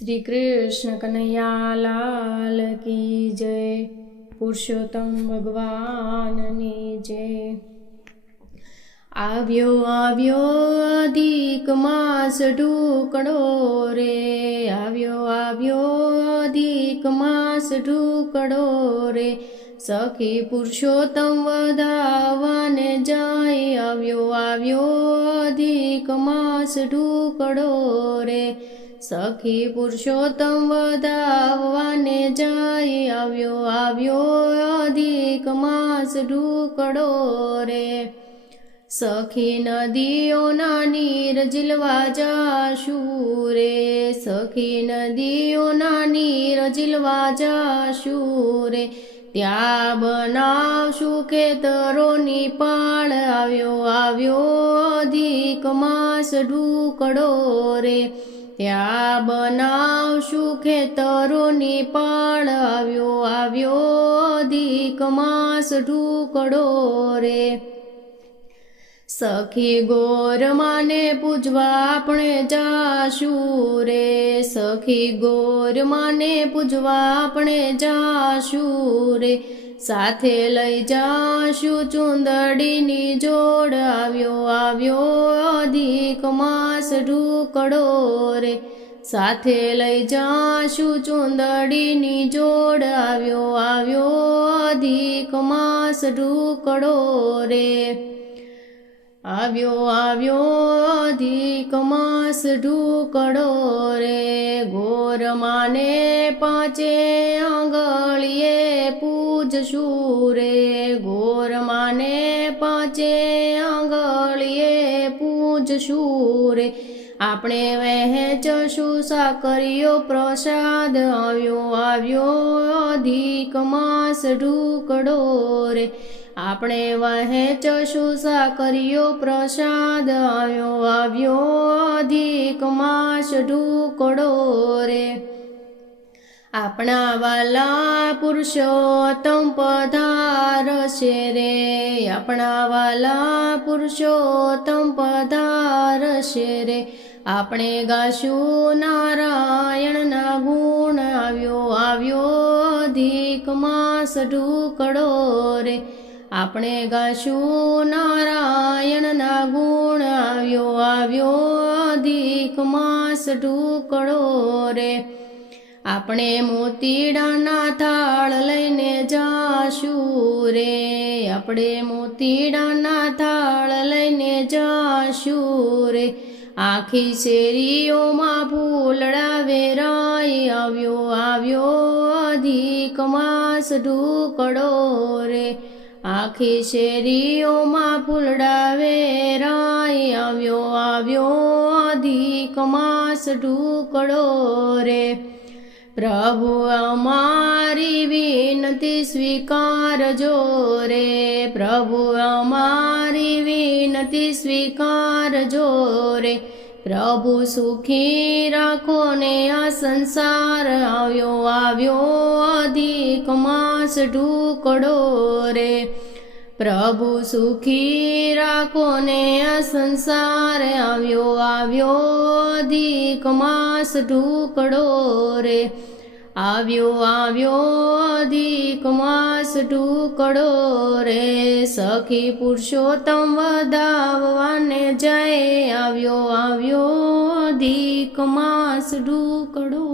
श्री कृष्ण कन्हैया लाल की जय। पुरुषोत्तम भगवाननी जय। આવ્યો આવ્યો અધિક માસ ઢૂકડો રે, આવ્યો આવ્યો અધિક માસ ઢૂકડો રે, સખી પુરુષોત્તમ વધાવાને જાય, આવ્યો આવ્યો અધિક માસ ઢૂકડો રે, સખી પુરુષોત્તમ વધાવાને જાય, આવ્યો આવ્યો અધિક માસ ઢૂકડો રે, સખી નદીઓના નીર ઝીલવા જાશું રે, સખી નદીઓના નીર ઝીલવા જાશું રે, ત્યાં બનાવશું ખેતરોની પાળ, આવ્યો આવ્યો અધિક માસ ઢૂકડો રે, ત્યાં બનાવશું ખેતરોની પાળ, આવ્યો આવ્યો અધિક માસ ઢૂકડો રે, સખી ગોરમાને પૂજવા આપણે જાશું રે, સખી ગોરમાને પૂજવા આપણે જાશું રે, સાથે લઈ જાશું ચુંદડીની જોડ, આવ્યો આવ્યો અધિક માસ ઢૂકડો રે, સાથે લઈ જાશું ચુંદડીની જોડ, આવ્યો આવ્યો અધિક માસ ઢૂકડો રે, આવ્યો આવ્યો અધિક માસ ઢૂકડો રે, ગોરમાને પાંચે આંગળીએ પૂજશું રે, ગોરમાને પાંચે આંગળીએ પૂજશું રે, આપણે વહેંચશું સાકરીયો પ્રસાદ, આવ્યો આવ્યો અધિક માસ ઢૂકડો રે, આપણે વહેંચશું સાકરીયો પ્રસાદ, આવ્યો આવ્યો અધિક માસ ઢૂકડો રે, આપણા વાલા પુરુષોત્તમ પધારશે રે, આપણા વાલા પુરુષોત્તમ પધારશે રે, આપણે ગાશું નારાયણના ગુણ, આવ્યો આવ્યો અધિક માસ ઢૂકડો રે, આપણે ગાશું નારાયણના ગુણ, આવ્યો આવ્યો અધિક માસ ઢૂકડો રે, આપણે મોતીડાના થાળ લઈને જાશું રે, આપણે મોતીડાના થાળ લઈને જાશું રે, આખી શેરીઓમાં ફૂલડા વેરાય, આવ્યો આવ્યો અધિક માસ ઢૂકડો રે, આખી શેરીઓમાં ફૂલડા વેરાય, આવ્યો આવ્યો અધિક માસ ઢૂકડો રે, પ્રભુ અમારી વિનતી સ્વીકારજો રે, પ્રભુ અમારી વિનતી સ્વીકારજો રે, પ્રભુ સુખી રાખો ને આ સંસાર, આવ્યો આવ્યો અધિક માસ ઢૂકડો રે, પ્રભુ સુખી રાખો ને આ સંસાર, આવ્યો આવ્યો અધિક માસ ઢૂકડો રે, આવ્યો આવ્યો અધિક માસ ઢૂકડો રે, સખી પુરુષોત્તમ વધાવાને જય, આવ્યો આવ્યો અધિક માસ ઢૂકડો